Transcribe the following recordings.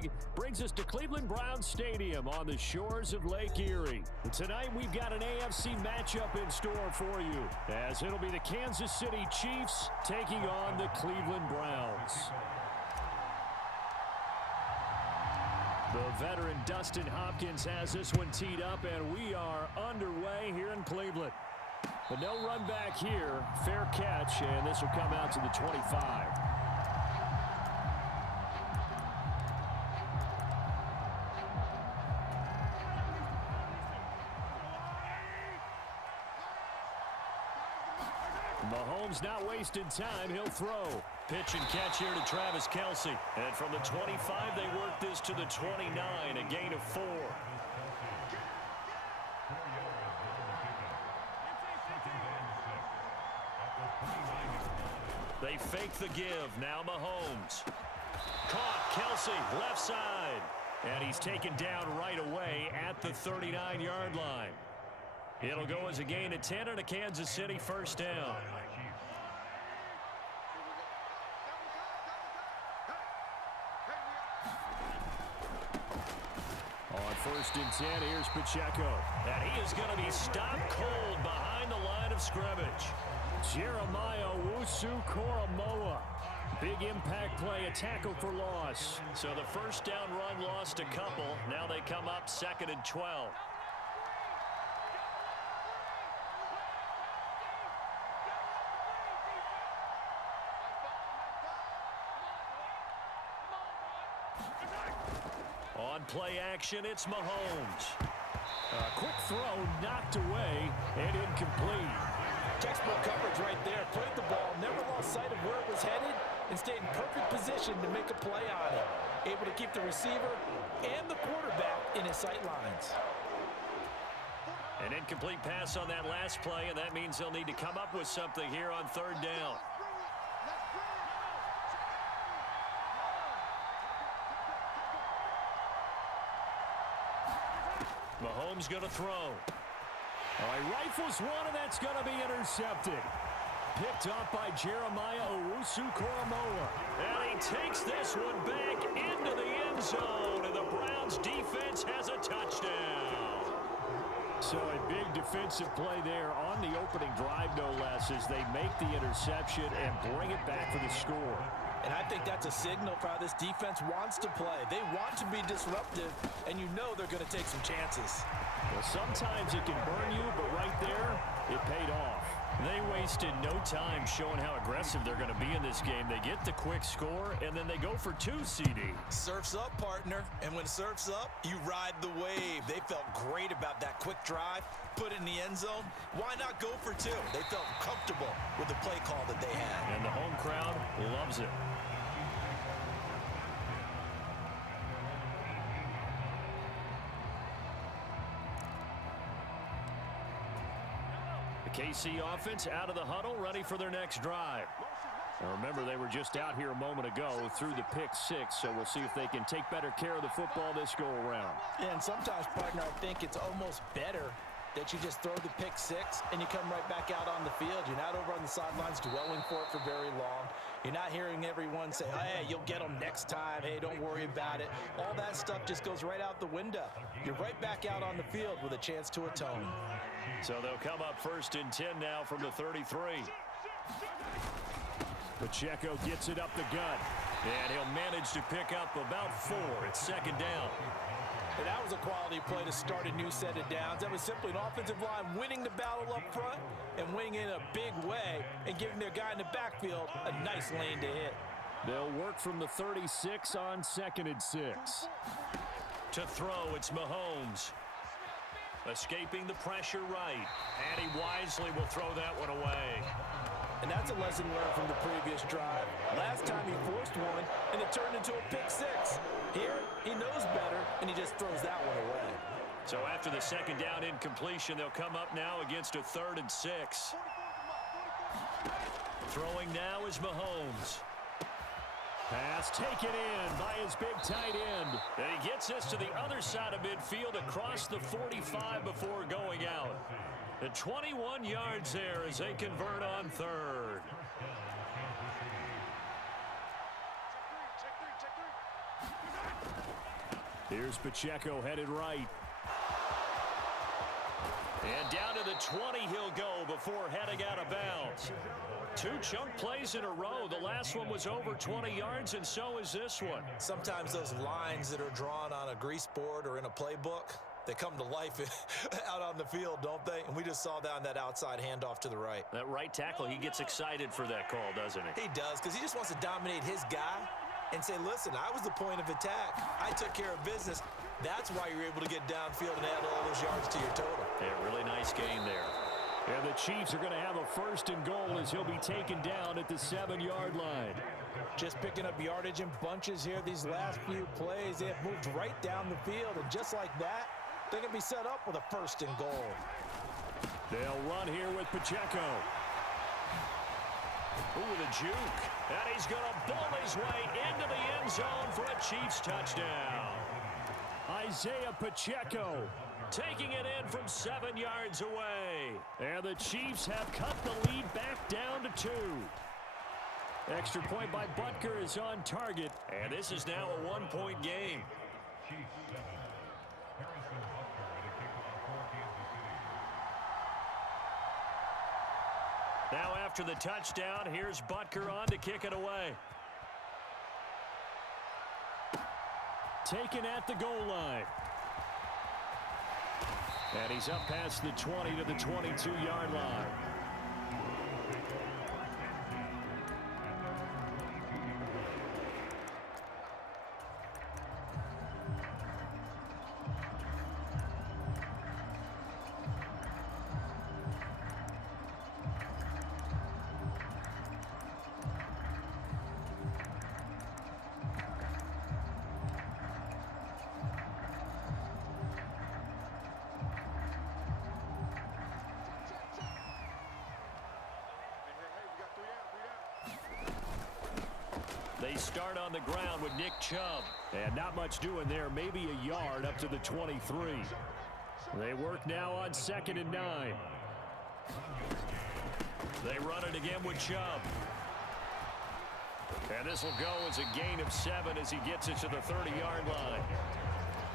League brings us to Cleveland Browns Stadium on the shores of Lake Erie. Tonight we've got an AFC matchup in store for you, as it'll be the Kansas City Chiefs taking on the Cleveland Browns. The veteran Dustin Hopkins has this one teed up, and we are underway here in Cleveland. But no run back here. Fair catch, and this will come out to the 25. Mahomes not wasting time. He'll throw. Pitch and catch here to Travis Kelce. And from the 25, they work this to the 29, a gain of 4. They fake the give. Now Mahomes. Caught. Kelce, left side. And he's taken down right away at the 39-yard line. It'll go as a gain of 10 and a Kansas City first down. On 1st and 10, here's Pacheco. And he is going to be stopped cold behind the line of scrimmage. Jeremiah Owusu-Koramoah. Big impact play, a tackle for loss. So the first down run lost a couple. Now they come up 2nd and 12. On play action, it's Mahomes. A quick throw knocked away and incomplete. Textbook coverage right there. Played the ball, never lost sight of where it was headed, and stayed in perfect position to make a play on it. Able to keep the receiver and the quarterback in his sight lines. An incomplete pass on that last play, and that means they'll need to come up with something here on 3rd down. Mahomes going to throw. He rifles one, and that's going to be intercepted. Picked up by Jeremiah Owusu-Koramoah. And he takes this one back into the end zone, and the Browns defense has a touchdown. So a big defensive play there on the opening drive, no less, as they make the interception and bring it back for the score. And I think that's a signal for how this defense wants to play. They want to be disruptive, and you know they're going to take some chances. Well, sometimes it can burn you, but right there, it paid off. They wasted no time showing how aggressive they're going to be in this game. They get the quick score, and then they go for 2, CD. Surf's up, partner. And when surf's up, you ride the wave. They felt great about that quick drive, put it in the end zone. Why not go for 2? They felt comfortable with the play call that they had. And the home crowd loves it. The KC offense out of the huddle, ready for their next drive. Now remember, they were just out here a moment ago through the pick 6, so we'll see if they can take better care of the football this go-around. And sometimes, partner, I think it's almost better that you just throw the pick 6 and you come right back out on the field. You're not over on the sidelines dwelling for it for very long. You're not hearing everyone say, hey, you'll get them next time. Hey, don't worry about it. All that stuff just goes right out the window. You're right back out on the field with a chance to atone. So they'll come up 1st and 10 now from the 33. Pacheco gets it up the gut, and he'll manage to pick up about 4. It's 2nd down. And that was a quality play to start a new set of downs. That was simply an offensive line winning the battle up front and winning in a big way and giving their guy in the backfield a nice lane to hit. They'll work from the 36 on 2nd and 6. To throw, it's Mahomes. Escaping the pressure right. And he wisely will throw that one away. And that's a lesson learned from the previous drive. Last time he forced one, and it turned into a pick 6. Here, he knows better, and he just throws that one away. So after the 2nd down incompletion, they'll come up now against a 3rd and 6. Throwing now is Mahomes. Pass taken in by his big tight end. And he gets this to the other side of midfield across the 45 before going out. The 21 yards there as they convert on 3rd. Here's Pacheco headed right. And down to the 20 he'll go before heading out of bounds. 2 chunk plays in a row. The last one was over 20 yards, and so is this one. Sometimes those lines that are drawn on a grease board or in a playbook, they come to life out on the field, don't they? And we just saw that on that outside handoff to the right. That right tackle, he gets excited for that call, doesn't he? He does, because he just wants to dominate his guy and say, listen, I was the point of attack. I took care of business. That's why you're able to get downfield and add all those yards to your total. Yeah, really nice game there. And the Chiefs are going to have a 1st and goal as he'll be taken down at the 7-yard line. Just picking up yardage in bunches here. These last few plays, they have moved right down the field. And just like that, they're going to be set up with a 1st and goal. They'll run here with Pacheco. Ooh, the juke. And he's going to bull his way into the end zone for a Chiefs touchdown. Isaiah Pacheco taking it in from 7 yards away. And the Chiefs have cut the lead back down to 2. Extra point by Butker is on target. And this is now a 1-point game. Now after the touchdown, here's Butker on to kick it away. Taken at the goal line. And he's up past the 20 to the 22-yard line. They start on the ground with Nick Chubb. And not much doing there, maybe a yard up to the 23. They work now on 2nd and 9. They run it again with Chubb. And this will go as a gain of 7 as he gets it to the 30-yard line.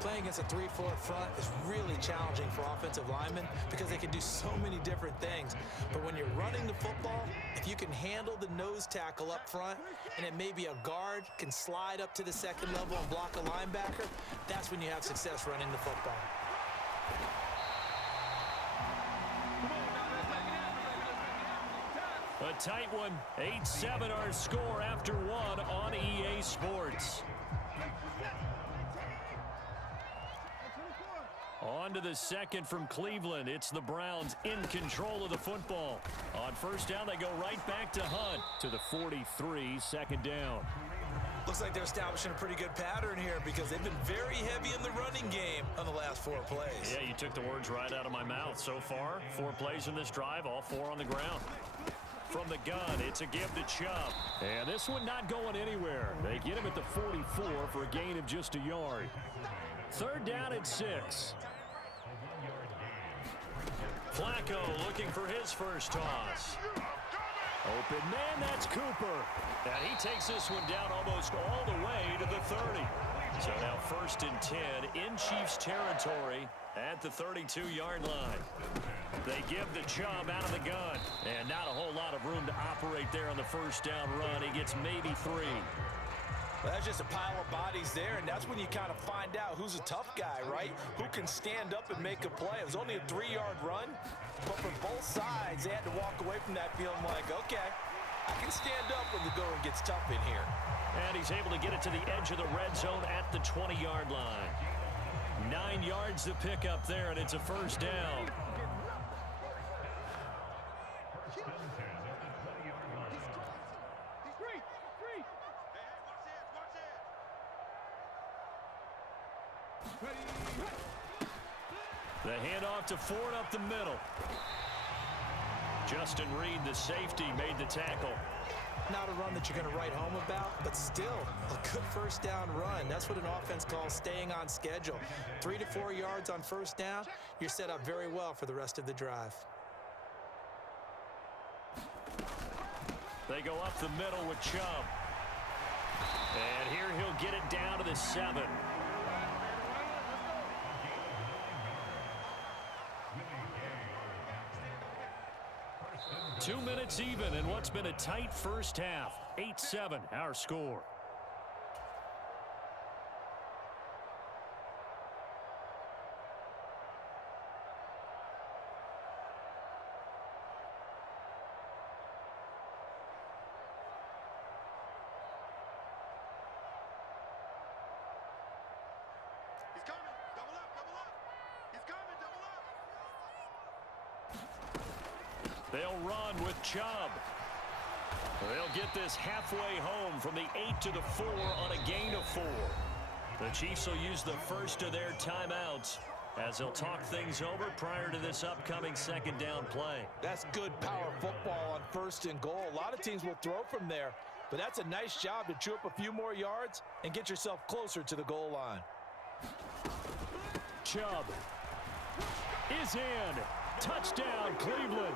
Playing against a 3-4 front is really challenging for offensive linemen because they can do so many different things. But when you're running the football, if you can handle the nose tackle up front and it may be a guard can slide up to the 2nd level and block a linebacker, that's when you have success running the football. A tight one. 8-7 our score after 1 on EA Sports. On to the 2nd from Cleveland. It's the Browns in control of the football. On 1st down, they go right back to Hunt to the 43, 2nd down. Looks like they're establishing a pretty good pattern here because they've been very heavy in the running game on the last 4 plays. Yeah, you took the words right out of my mouth. So far, 4 plays in this drive, all 4 on the ground. From the gun, it's a give to Chubb. And this one not going anywhere. They get him at the 44 for a gain of just a yard. 3rd down at 6. Flacco looking for his first toss. Open man, that's Cooper. And he takes this one down almost all the way to the 30. So now 1st and 10 in Chiefs territory at the 32-yard line. They give the Chubb out of the gun. And not a whole lot of room to operate there on the 1st down run. He gets maybe 3. Well, that's just a pile of bodies there, and that's when you kind of find out who's a tough guy, right? Who can stand up and make a play. It was only a 3-yard run, but for both sides, they had to walk away from that feeling like, okay, I can stand up when the going gets tough in here. And he's able to get it to the edge of the red zone at the 20-yard line. 9 yards to pick up there, and it's a 1st down. The handoff to Ford up the middle. Justin Reed, the safety, made the tackle. Not a run that you're going to write home about, but still a good 1st down run. That's what an offense calls staying on schedule. 3 to 4 yards on 1st down, you're set up very well for the rest of the drive. They go up the middle with Chubb. And here he'll get it down to the 7. 2 minutes even in what's been a tight first half. 8-7 our score. They'll run with Chubb. They'll get this halfway home from the 8 to the 4 on a gain of 4. The Chiefs will use the first of their timeouts as they'll talk things over prior to this upcoming second down play. That's good power football on 1st and goal. A lot of teams will throw from there, but that's a nice job to chew up a few more yards and get yourself closer to the goal line. Chubb is in. Touchdown, Cleveland.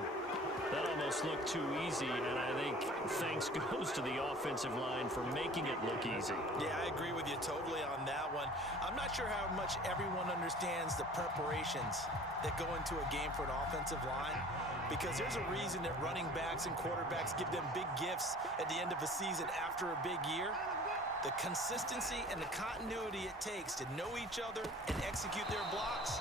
That almost looked too easy, and I think thanks goes to the offensive line for making it look easy. Yeah, I agree with you totally on that one. I'm not sure how much everyone understands the preparations that go into a game for an offensive line, because there's a reason that running backs and quarterbacks give them big gifts at the end of a season after a big year. The consistency and the continuity it takes to know each other and execute their blocks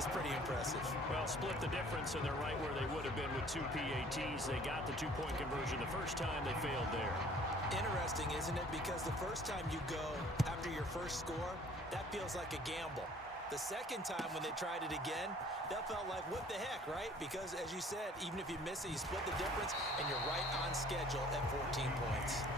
is pretty impressive. Well, split the difference, and they're right where they would have been with 2 PATs. They got the 2-point conversion the first time. They failed there. Interesting, isn't it? Because the first time you go after your first score, that feels like a gamble. The second time when they tried it again, that felt like, what the heck, right? Because, as you said, even if you miss it, you split the difference, and you're right on schedule at 14 points.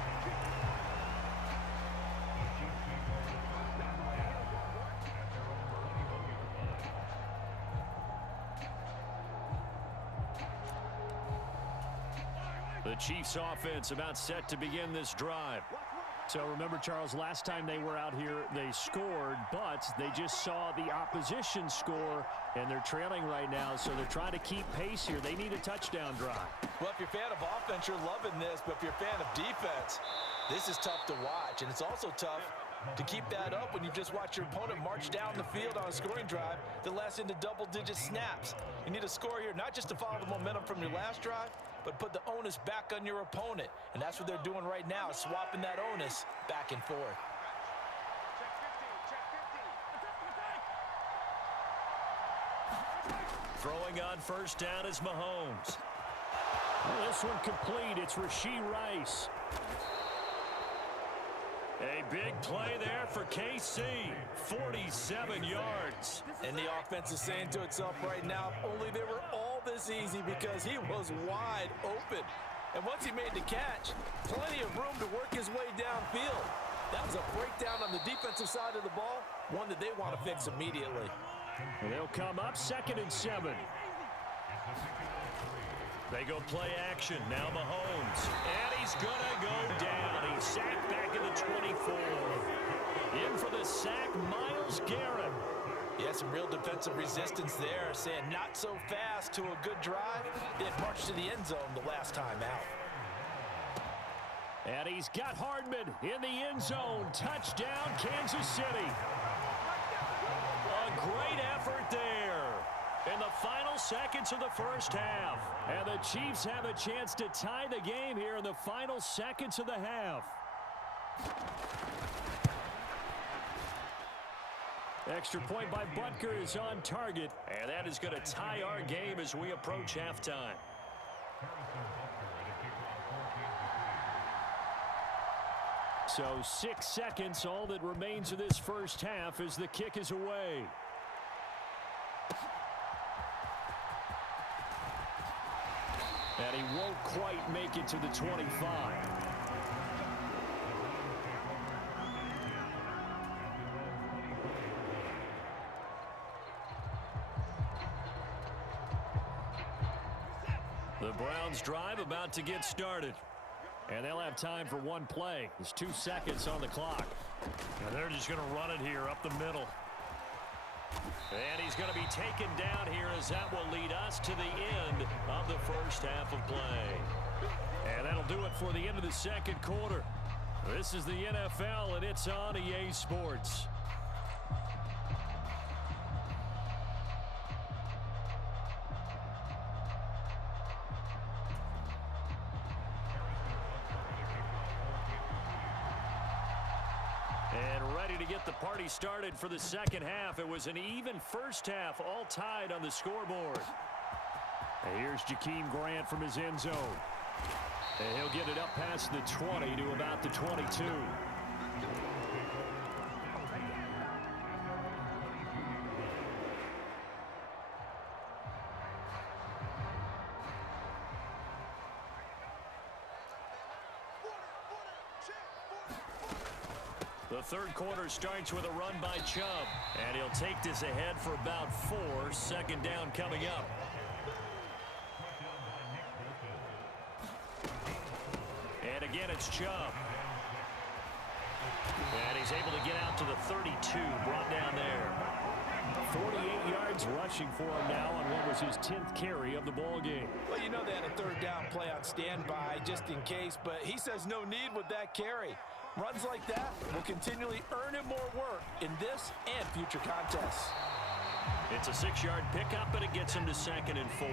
The Chiefs offense about set to begin this drive. So remember, Charles, last time they were out here, they scored, but they just saw the opposition score, and they're trailing right now, so they're trying to keep pace here. They need a touchdown drive. Well, if you're a fan of offense, you're loving this, but if you're a fan of defense, this is tough to watch, and it's also tough to keep that up when you just watch your opponent march down the field on a scoring drive that lasts into double-digit snaps. You need a score here, not just to follow the momentum from your last drive, but put the onus back on your opponent. And that's what they're doing right now, swapping that onus back and forth. Throwing on first down is Mahomes. Well, this one complete. It's Rashee Rice. A big play there for KC. 47 yards. And the offense is saying to itself right now, if only they were all this easy, because he was wide open. And once he made the catch, plenty of room to work his way downfield. That was a breakdown on the defensive side of the ball, one that they want to fix immediately. And they'll come up 2nd and 7. They go play action. Now Mahomes. And he's going to go down. He's sacked back in the 24. In for the sack, Myles Garrett. Yeah, some real defensive resistance there, saying not so fast to a good drive. It marched to the end zone the last time out. And he's got Hardman in the end zone. Touchdown, Kansas City. A great effort there in the final seconds of the first half. And the Chiefs have a chance to tie the game here in the final seconds of the half. Extra point by Butker is on target, and that is going to tie our game as we approach halftime. So 6 seconds, all that remains of this first half as the kick is away. And he won't quite make it to the 25. The Browns drive about to get started. And they'll have time for one play. There's 2 seconds on the clock. And they're just going to run it here up the middle. And he's going to be taken down here as that will lead us to the end of the first half of play. And that'll do it for the end of the second quarter. This is the NFL, and it's on EA Sports. get the party started for the second half. It was an even first half, all tied on the scoreboard. And here's Jakeem Grant from his end zone. And he'll get it up past the 20 to about the 22. The third quarter starts with a run by Chubb, and he'll take this ahead for about 4. Second down coming up. And again, it's Chubb. And he's able to get out to the 32, brought down there. 48 yards rushing for him now on what was his 10th carry of the ball game. Well, you know they had a third down play on standby just in case, but he says no need with that carry. Runs like that will continually earn him more work in this and future contests. It's a 6-yard pickup, and it gets him to 2nd and 4.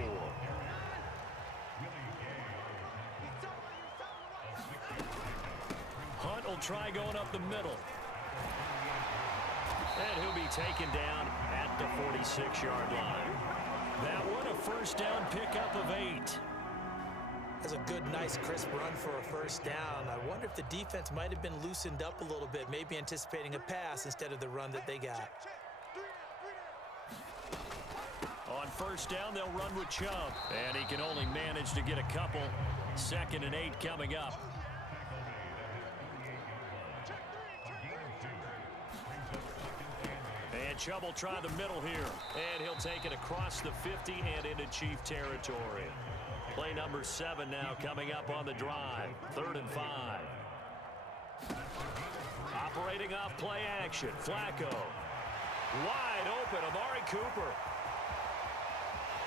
Hunt will try going up the middle. And he'll be taken down at the 46-yard line. That one a first down pickup of 8. That's a good, nice, crisp run for a first down. I wonder if the defense might have been loosened up a little bit, maybe anticipating a pass instead of the run that they got. On first down, they'll run with Chubb, and he can only manage to get a couple. 2nd and 8 coming up. And Chubb will try the middle here, and he'll take it across the 50 and into Chief territory. Play number 7 now coming up on the drive. 3rd and 5. Operating off play action. Flacco. Wide open. Amari Cooper.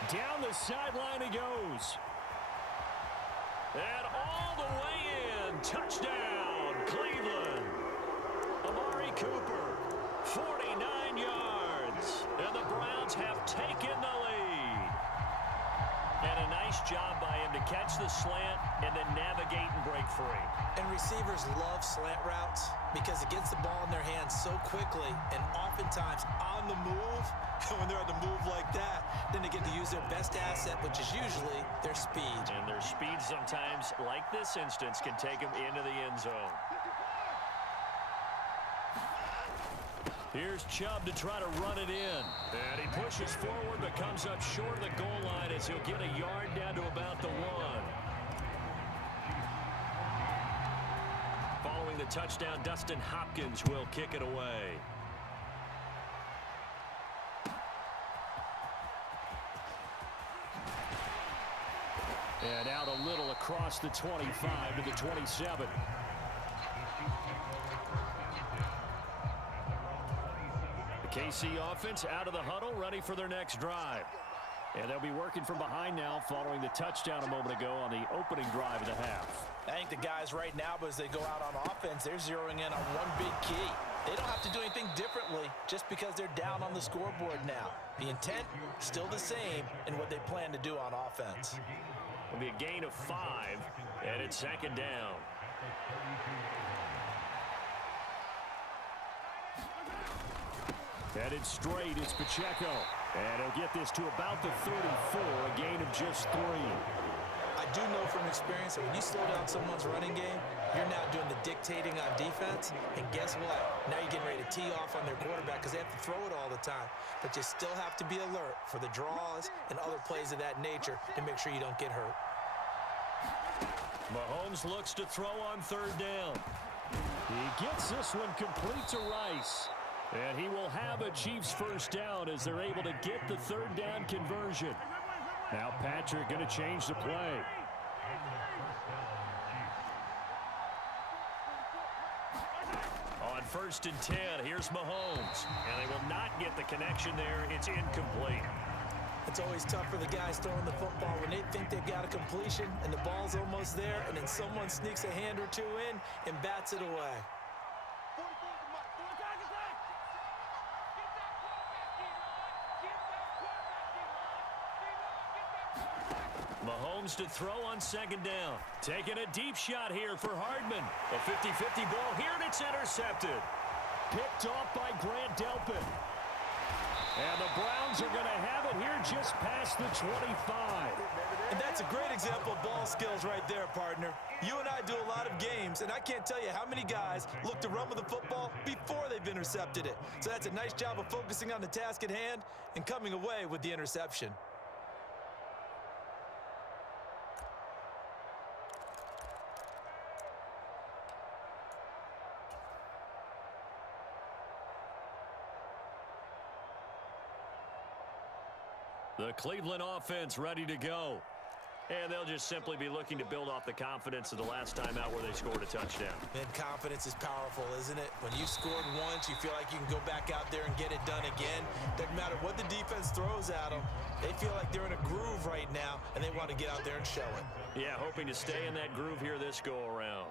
Down the sideline he goes. And all the way in. Touchdown, Cleveland. Amari Cooper. 49 yards. And the Browns have taken the lead. And a nice job by him to catch the slant and then navigate and break free. And receivers love slant routes because it gets the ball in their hands so quickly and oftentimes on the move. When they're on the move like that, then they get to use their best asset, which is usually their speed. And their speed sometimes, like this instance, can take them into the end zone. Here's Chubb to try to run it in. And he pushes forward but comes up short of the goal line as he'll get a yard down to about the 1. Following the touchdown, Dustin Hopkins will kick it away. And out a little across the 25 to the 27. KC offense out of the huddle, ready for their next drive. And they'll be working from behind now following the touchdown a moment ago on the opening drive of the half. I think the guys right now, as they go out on offense, they're zeroing in on one big key. They don't have to do anything differently just because they're down on the scoreboard now. The intent still the same in what they plan to do on offense. It'll be a gain of 5, and it's 2nd down. Headed straight, it's Pacheco. And he'll get this to about the 34, a gain of just 3. I do know from experience that when you slow down someone's running game, you're now doing the dictating on defense. And guess what? Now you're getting ready to tee off on their quarterback because they have to throw it all the time. But you still have to be alert for the draws and other plays of that nature to make sure you don't get hurt. Mahomes looks to throw on 3rd down. He gets this one complete to Rice. And he will have a Chiefs first down as they're able to get the 3rd down conversion. Now Patrick going to change the play. On 1st and 10, here's Mahomes. And they will not get the connection there. It's incomplete. It's always tough for the guys throwing the football when they think they've got a completion and the ball's almost there, and then someone sneaks a hand or two in and bats it away. Mahomes to throw on 2nd down. Taking a deep shot here for Hardman. A 50-50 ball here, and it's intercepted. Picked off by Grant Delpit. And the Browns are going to have it here just past the 25. And that's a great example of ball skills right there, partner. You and I do a lot of games, and I can't tell you how many guys look to run with the football before they've intercepted it. So that's a nice job of focusing on the task at hand and coming away with the interception. The Cleveland offense ready to go. And they'll just simply be looking to build off the confidence of the last time out where they scored a touchdown. And confidence is powerful, isn't it? When you scored once, you feel like you can go back out there and get it done again. Doesn't matter what the defense throws at them. They feel like they're in a groove right now, and they want to get out there and show it. Yeah, hoping to stay in that groove here this go-around.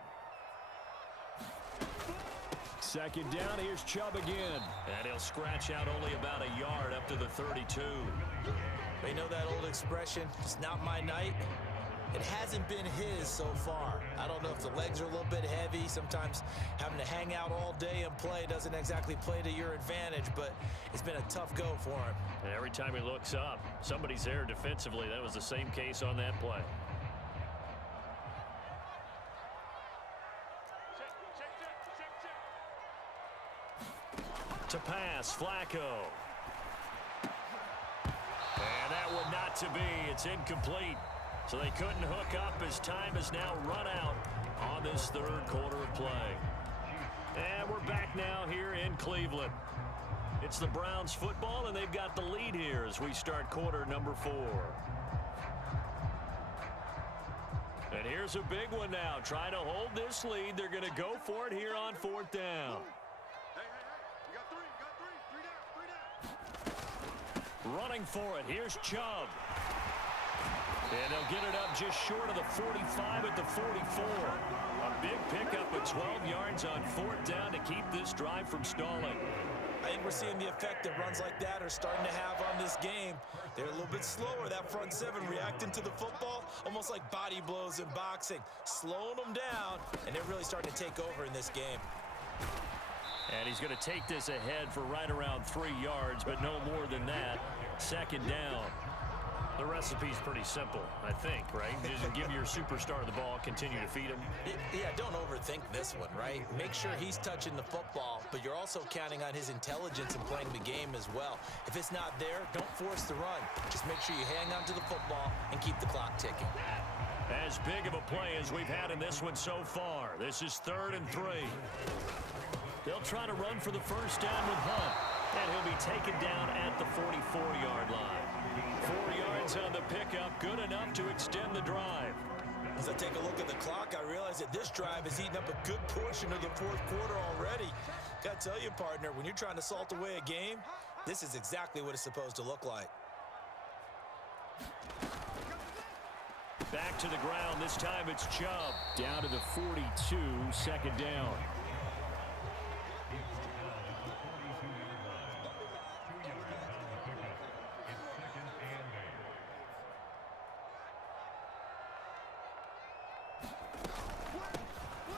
Second down, here's Chubb again. And he'll scratch out only about a yard up to the 32. They know that old expression, it's not my night. It hasn't been his so far. I don't know if the legs are a little bit heavy. Sometimes having to hang out all day and play doesn't exactly play to your advantage, but it's been a tough go for him. And every time he looks up, somebody's there defensively. That was the same case on that play. To pass, Flacco. And that one not to be. It's incomplete. So they couldn't hook up as time has now run out on this third quarter of play. And we're back now here in Cleveland. It's the Browns football, and they've got the lead here as we start quarter number 4. And here's a big one now. Trying to hold this lead. They're going to go for it here on 4th down. Running for it. Here's Chubb. And they'll get it up just short of the 45 at the 44. A big pickup of 12 yards on 4th down to keep this drive from stalling. I think we're seeing the effect that runs like that are starting to have on this game. They're a little bit slower. That front 7 reacting to the football, almost like body blows in boxing, slowing them down, and they're really starting to take over in this game. And he's going to take this ahead for right around 3 yards, but no more than that. 2nd down. The recipe's pretty simple, I think, right? Just give your superstar the ball, continue to feed him. Yeah, don't overthink this one, right? Make sure he's touching the football, but you're also counting on his intelligence in playing the game as well. If it's not there, don't force the run. Just make sure you hang on to the football and keep the clock ticking. As big of a play as we've had in this one so far. This is 3rd and 3. They'll try to run for the first down with Hunt. And he'll be taken down at the 44-yard line. 4 yards on the pickup, good enough to extend the drive. As I take a look at the clock, I realize that this drive has eaten up a good portion of the 4th quarter already. Got to tell you, partner, when you're trying to salt away a game, this is exactly what it's supposed to look like. Back to the ground. This time it's Chubb. Down to the 42, 2nd down.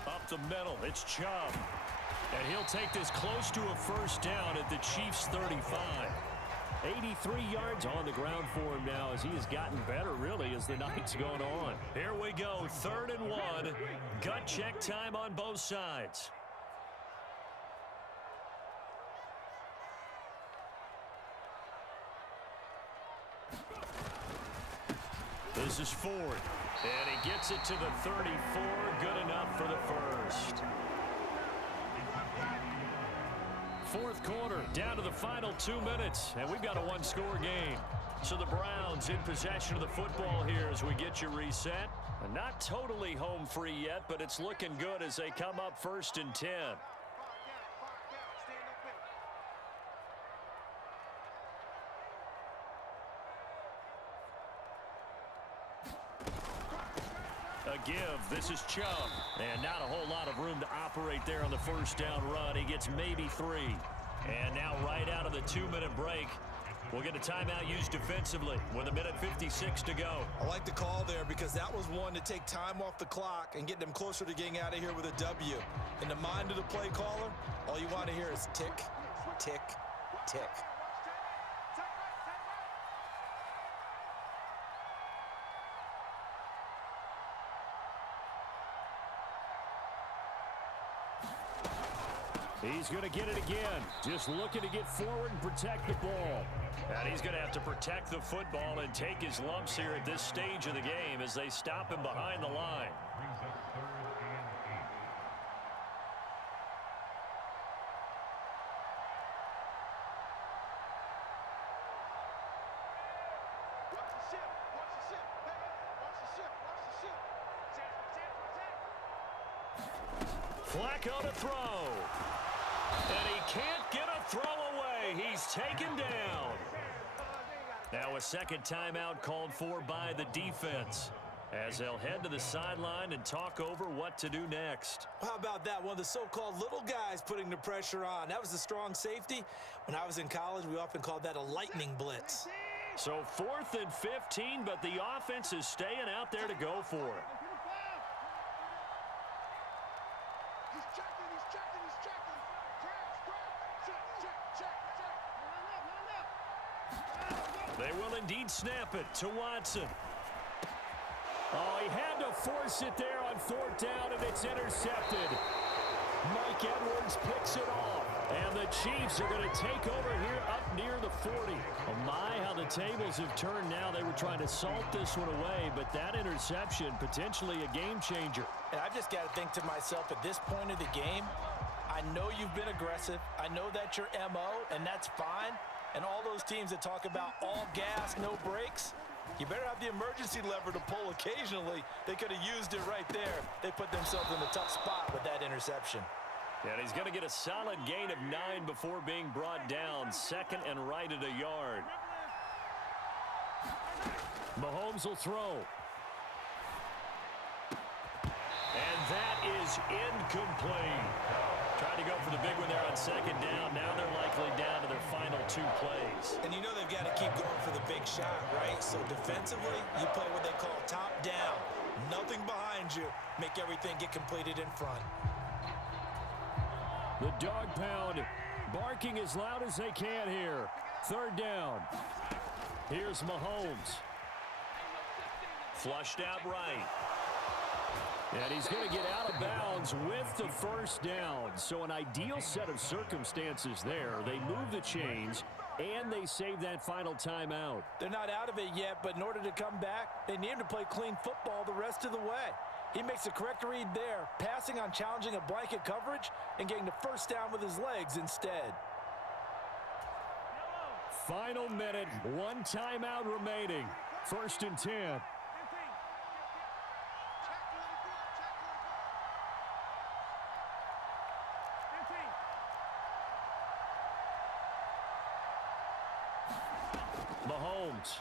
Up the middle, it's Chubb. And he'll take this close to a first down at the Chiefs' 35. 83 yards on the ground for him now as he has gotten better, really, as the night's gone on. Here we go, 3rd and 1. Gut check time on both sides. This is Ford. And he gets it to the 34. Good enough for the first. 4th quarter, down to the final 2 minutes. And we've got a 1-score game. So the Browns in possession of the football here as we get you reset. Not totally home free yet, but it's looking good as they come up 1st and 10. A give. This is Chubb. And not a whole lot of room to operate there on the first down run. He gets maybe 3. And now right out of the 2-minute break, We'll get a timeout used defensively with 1:56 to go. I like the call there because that was one to take time off the clock and get them closer to getting out of here with a W. In the mind of the play caller, all you want to hear is tick, tick, tick. He's going to get it again. Just looking to get forward and protect the ball. And he's going to have to protect the football and take his lumps here at this stage of the game as they stop him behind the line. Flacco to throw. And he can't get a throw away. He's taken down. Now a second timeout called for by the defense as they'll head to the sideline and talk over what to do next. How about that? One of the so-called little guys putting the pressure on. That was a strong safety. When I was in college, we often called that a lightning blitz. So 4th and 15, but the offense is staying out there to go for it. They will indeed snap it to Watson. Oh, he had to force it there on 4th down, and it's intercepted. Mike Edwards picks it off, and the Chiefs are going to take over here up near the 40. Oh my, how the tables have turned now. They were trying to salt this one away, but that interception, potentially a game changer. And I've just got to think to myself, at this point of the game, I know you've been aggressive. I know that's your MO, and that's fine. And all those teams that talk about all gas, no brakes, you better have the emergency lever to pull occasionally. They could have used it right there. They put themselves in a tough spot with that interception. And he's going to get a solid gain of 9 before being brought down. 2nd and right at a yard. Mahomes will throw. And that is incomplete. Tried to go for the big one there on 2nd down. Now they're likely down to their final 2 plays. And you know they've got to keep going for the big shot, right? So defensively, you play what they call top down. Nothing behind you. Make everything get completed in front. The dog pound barking as loud as they can here. 3rd down. Here's Mahomes. Flushed out right. And he's going to get out of bounds with the 1st down. So an ideal set of circumstances there. They move the chains, and they save that final timeout. They're not out of it yet, but in order to come back, they need him to play clean football the rest of the way. He makes the correct read there, passing on challenging a blanket coverage and getting the 1st down with his legs instead. Final minute, 1 timeout remaining. 1st and 10. Mahomes.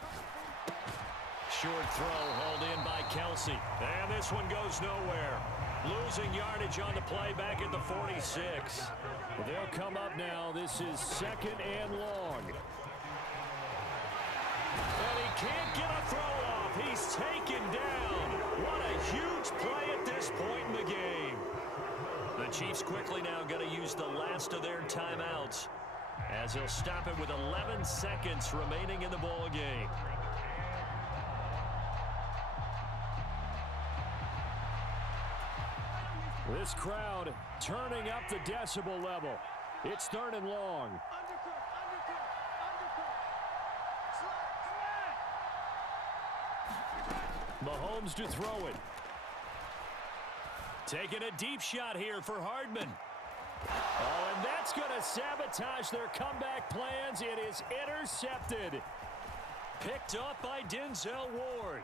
Short throw hauled in by Kelsey. And this one goes nowhere. Losing yardage on the play back at the 46. They'll come up now. This is 2nd and long. And he can't get a throw off. He's taken down. What a huge play at this point in the game. The Chiefs quickly now going to use the last of their timeouts, as he'll stop it with 11 seconds remaining in the ball game. This crowd turning up the decibel level. It's 3rd and long. Mahomes to throw it. Taking a deep shot here for Hardman. Oh, and that's going to sabotage their comeback plans. It is intercepted. Picked up by Denzel Ward.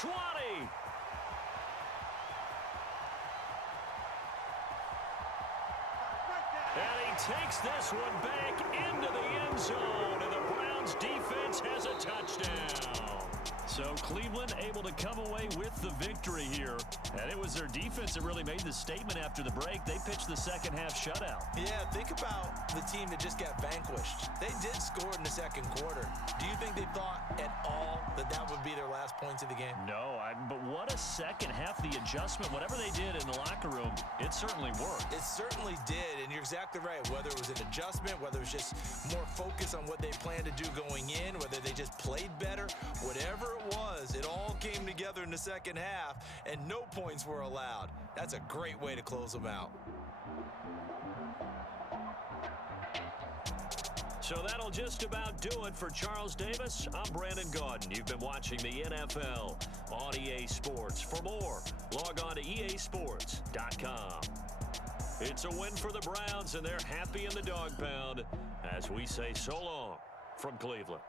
20. And he takes this one back into the end zone, and the Browns defense has a touchdown. So Cleveland able to come away with the victory here. And it was their defense that really made the statement after the break. They pitched the second half shutout. Yeah, think about the team that just got vanquished. They did score in the second quarter. Do you think they thought at all that that would be their last points of the game? No, but what a second half. The adjustment, whatever they did in the locker room, it certainly worked. It certainly did, and you're exactly right. Whether it was an adjustment, whether it was just more focus on what they planned to do going in, whether they just played better, whatever it was, it all came together in the second half, and no points were allowed. That's a great way to close them out. So that'll just about do it for Charles Davis. I'm Brandon Gaudin. You've been watching the NFL on EA Sports. For more, log on to easports.com. It's a win for the Browns, and they're happy in the dog pound as we say so long from Cleveland.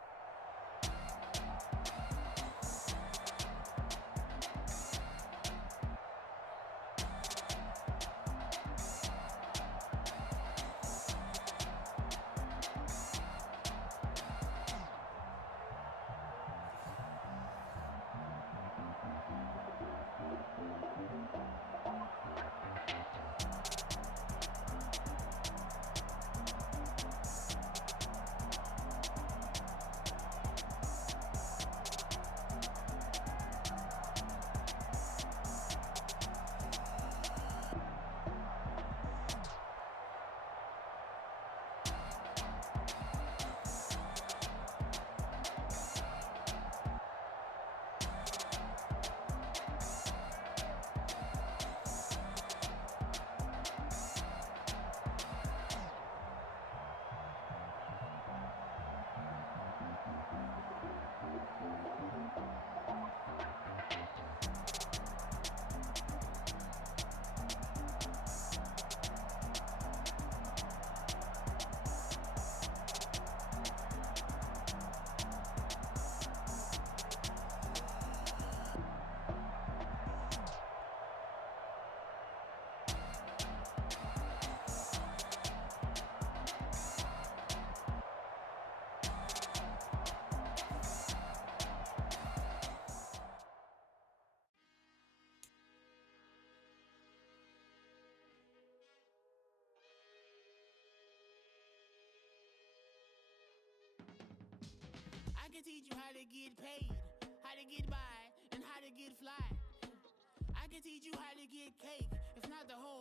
I can teach you how to get paid, how to get by, and how to get fly. I can teach you how to get cake, if not the whole